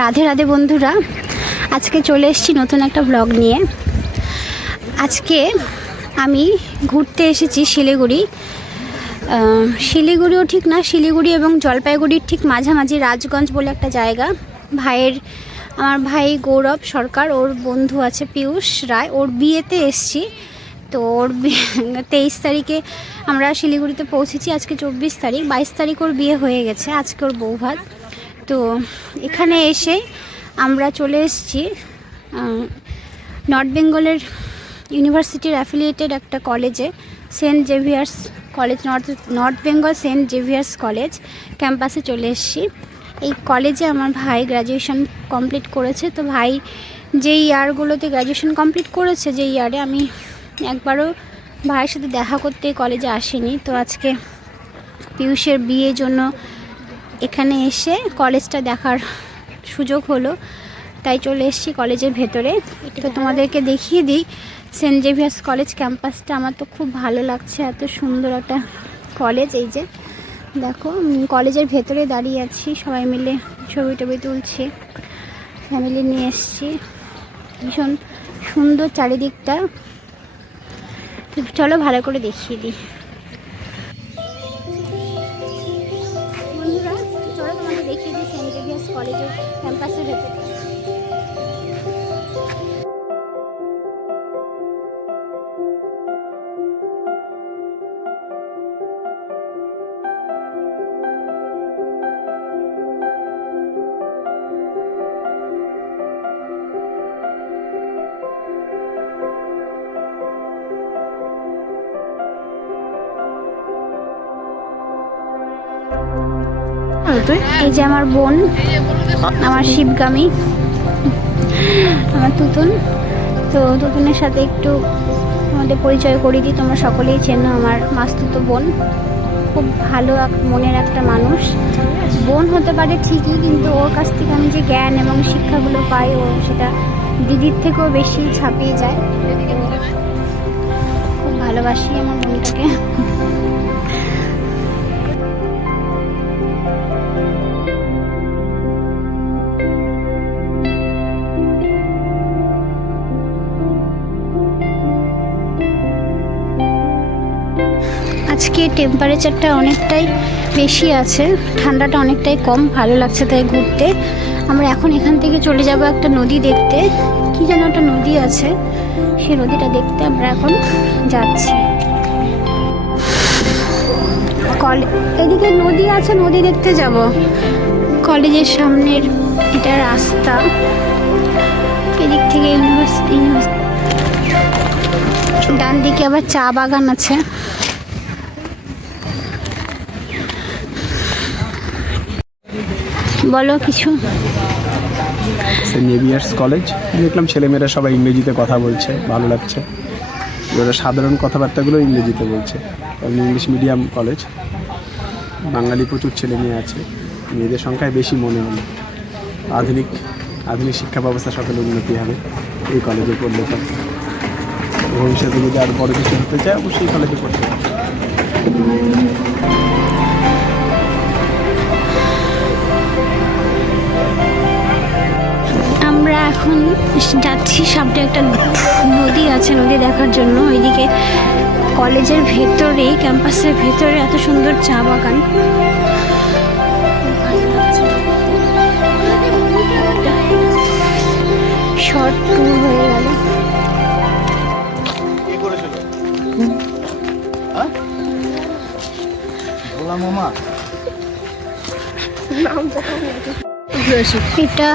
রাধে রাধে বন্ধুরা, আজকে চলে এসেছি নতুন একটা ব্লগ নিয়ে। আজকে আমি ঘুরতে এসেছি শিলিগুড়ি। শিলিগুড়িও ঠিক না, শিলিগুড়ি এবং জলপাইগুড়ির ঠিক মাঝামাঝি রাজগঞ্জ বলে একটা জায়গা। আমার ভাই গৌরব সরকার, ওর বন্ধু আছে পীয়ূষ রায়, ওর বিয়েতে এসেছি। তো ওর 23 তারিখে আমরা শিলিগুড়িতে পৌঁছেছি। আজকে 24 তারিখ, 22 তারিখ ওর বিয়ে হয়ে গেছে, আজকে ওর বৌভাত। তো এখানে এসে আমরা চলে এসেছি নর্থ বেঙ্গলের ইউনিভার্সিটির অ্যাফিলিয়েটেড একটা কলেজে, Saint Xavier's college, North Bengal Saint Xavier's college ক্যাম্পাসে চলে এসেছি। এই কলেজে আমার ভাই গ্র্যাজুয়েশন কমপ্লিট করেছে। তো ভাই যেই ইয়ারগুলোতে গ্র্যাজুয়েশন কমপ্লিট করেছে, যে ইয়ারে আমি একবারও ভাইয়ের সাথে দেখা করতে কলেজে আসিনি। তো আজকে পীয়ূষের বিয়ের জন্য এখানে এসে কলেজটা দেখার সুযোগ হলো, তাই চলে এসেছি কলেজের ভেতরে। তো তোমাদেরকে দেখিয়ে দিই সেন্ট জেভিয়ার্স কলেজ ক্যাম্পাসটা। আমার তো খুব ভালো লাগছে, এত সুন্দর একটা কলেজ। এই যে দেখো, কলেজের ভেতরে দাঁড়িয়ে আছি, সবাই মিলে ছবি টবি তুলছি, ফ্যামিলি নিয়ে এসেছি। ভীষণ সুন্দর চারিদিকটা, চলো ভালো করে দেখিয়ে দিই। বন্ধুরা চলো তোমাকে দেখিয়ে দিই সেন্ট জেভিয়ার্স কলেজের ক্যাম্পাসের ভেতরে। এই যে আমার বোন, আমার শিবগামী, আমার তুতুন। তো তুতুনের সাথে একটু আমাদের পরিচয় করিয়ে দিই। তোমরা সকলেই চেনো আমার মাস্তুতো বোন। খুব ভালো মনের একটা মানুষ। বোন হতে পারে ঠিকই, কিন্তু ওর কাছ থেকে আমি যে জ্ঞান এবং শিক্ষাগুলো পাই, ও সেটা দিদির থেকেও বেশি ছাপিয়ে যায়। খুব ভালোবাসি আমার বোনটাকে। আজকে টেম্পারেচারটা অনেকটাই বেশি আছে, ঠান্ডাটা অনেকটাই কম, ভালো লাগছে তাই ঘুরতে। আমরা এখন এখান থেকে চলে যাব একটা নদী দেখতে, কি যেন একটা নদী আছে, সেই নদীটা দেখতে আমরা এখন যাচ্ছি। এদিকে নদী আছে, নদী দেখতে যাব। কলেজের সামনের এটা রাস্তা, এদিক থেকে ইউনিভার্সিটি, ডান দিকে আবার চা বাগান আছে। বলো কিছু। সেন্ট জেভিয়ার্স কলেজ দেখলাম, ছেলেমেয়েরা সবাই ইংরেজিতে কথা বলছে, ভালো লাগছে। ওরা সাধারণ কথাবার্তাগুলো ইংরেজিতে বলছে, কারণ ইংলিশ মিডিয়াম কলেজ, বাঙালি প্রচুর ছেলে মেয়ে আছে, মেয়েদের সংখ্যায় বেশি মনে হলো। আধুনিক শিক্ষা ব্যবস্থা সকলের উন্নতি হবে এই কলেজে পড়লে। তো ভবিষ্যতে যদি আরও বড় কিছু হতে চায়, অবশ্যই কলেজে পড়তে হবে। আমরা এখন যাচ্ছি, সামনে একটা নদী আছে, নদী দেখার জন্য। ওইদিকে কলেজের ভেতরে, ক্যাম্পাসের ভেতরে এত সুন্দর চা বাগান। শর্ট ট্যুর হয়ে গেল। এটা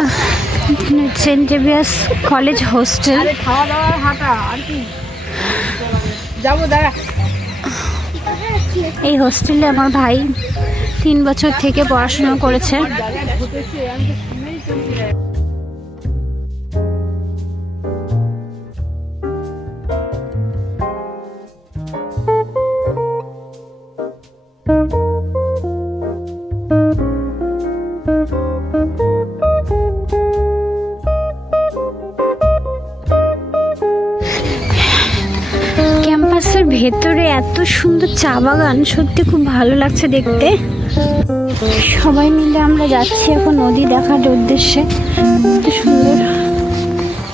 সেন্ট জেভিয়ার্স কলেজ হোস্টেল। এই হোস্টেলে আমার ভাই 3 বছর থেকে পড়াশোনা করেছে। ক্যাম্পাসের ভেতরে এত সুন্দর চা বাগান, সত্যি খুব ভালো লাগছে দেখতে। সবাই মিলে আমরা যাচ্ছি এখন নদী দেখার উদ্দেশ্যে। কত সুন্দর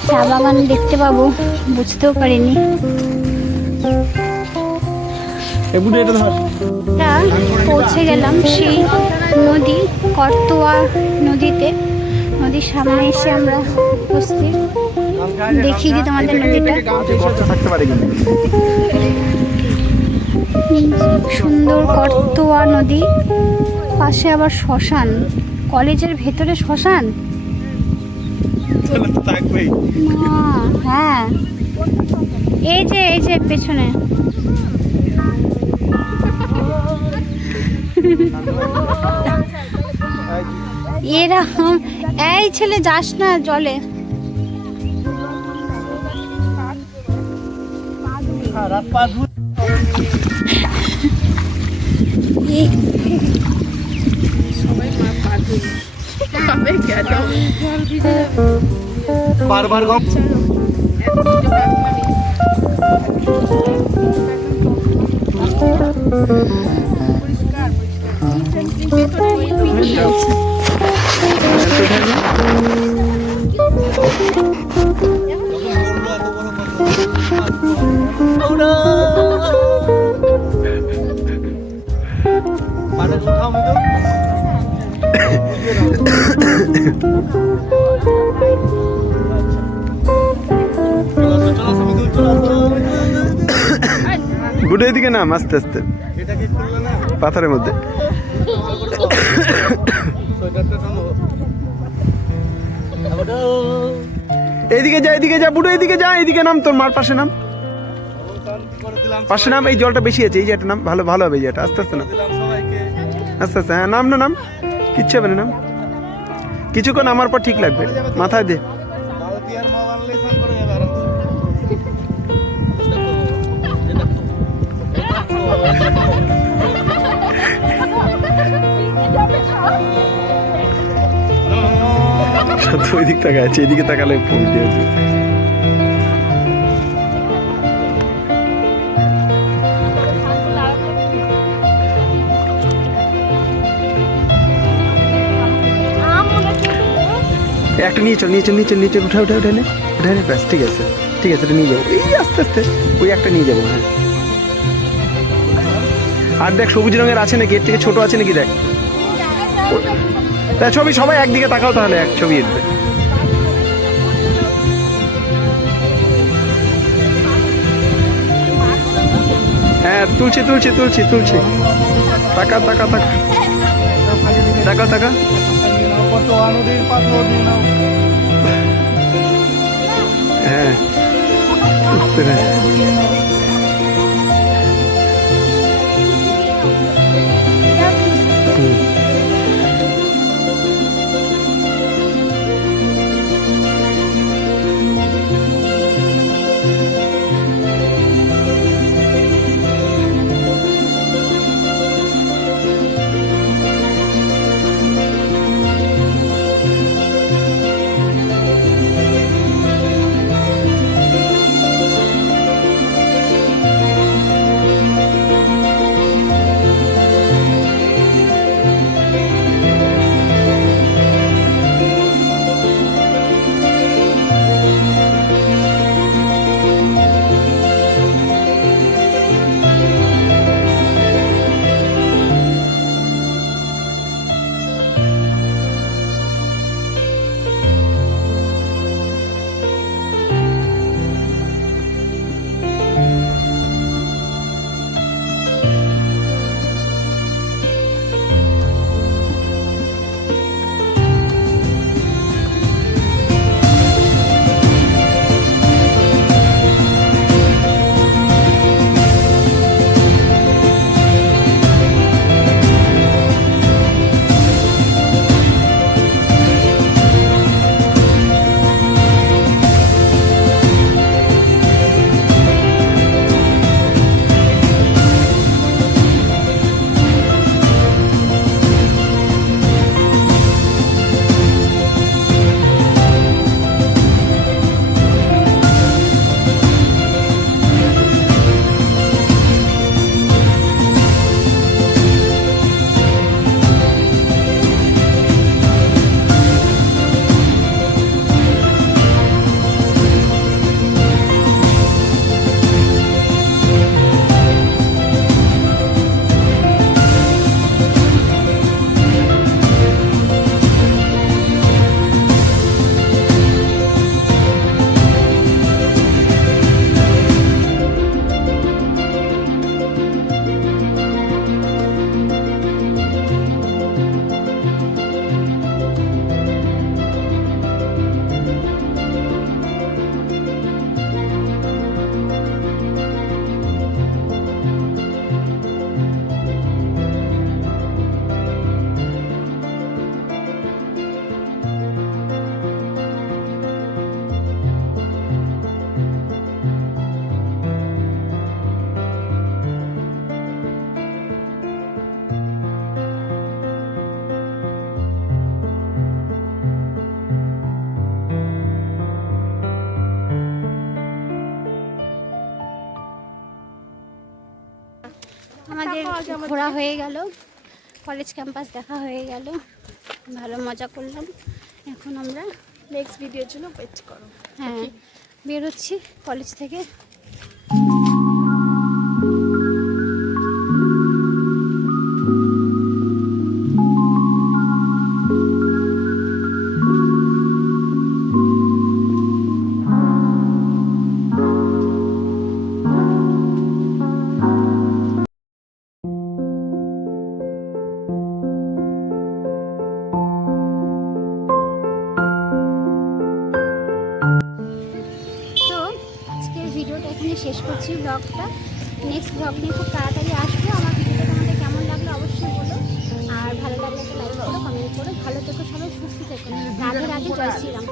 চা বাগান দেখতে পাবো বুঝতেও পারিনি। আমরা পৌঁছে গেলাম সেই নদী করতোয়া নদীতে। নদীর সামনে এসে আমরা উপস্থিত। দেখিয়ে দিই তোমাদের নদীটা। সুন্দর করতোয়া নদী, পাশে আবার শ্মশান। কলেজের ভেতরে শ্মশান। হ্যাঁ, এই যে পেছনে। এরকম এই ছেলে যাস না জলে। বারবার বুড়ো এদিকে নাম আস্তে আস্তে পাথরের মধ্যে। এইদিকে যা বুড়ো, এদিকে যা, এদিকে নাম, তোর মার পাশে নাম, পাশে নাম। এই জলটা বেশি আছে, এই যে একটা নাম, ভালো হবে। এই যে আস্তে আস্তে নাম, আস্তে আস্তে। হ্যাঁ নাম, না নাম, কিচ্ছু হবে না নাম। কিছুক্ষণ আমার পর ঠিক লাগবে, মাথায় দে। ওই দিক তাকায় আছে, এদিকে তাকালে ফুল দিয়ে। একটা নিয়ে চল, উঠে নে ব্যাস। ঠিক আছে এটা নিয়ে যাবো, এই আস্তে আস্তে। ওই একটা নিয়ে যাবো। হ্যাঁ, আর দেখ সবুজ রঙের আছে নাকি, এর থেকে ছোট আছে নাকি দেখ। ছবি সবাই একদিকে তাকাও, তাহলে এক ছবি উঠবে। হ্যাঁ তুলছি। তাকা হ্যাঁ ঘোরা হয়ে গেল, কলেজ ক্যাম্পাস দেখা হয়ে গেল, ভালো মজা করলাম। এখন আমরা নেক্সট ভিডিওর জন্য ওয়েট করো। হ্যাঁ বেরোচ্ছি কলেজ থেকে। তো আজকের ভিডিওটা এখানে শেষ করছি, ব্লগটা। নেক্সট ব্লগ নিয়ে খুব তাড়াতাড়ি আসবো। আমার ভিডিওটা তোমাদের কেমন লাগলো অবশ্যই বলো, আর ভালো লাগলে একটা লাইক করো, কমেন্ট করো। ভালো থেকো, সবাই সুস্থ থেকো। রাধে রাধে, জয় শ্রীরাম।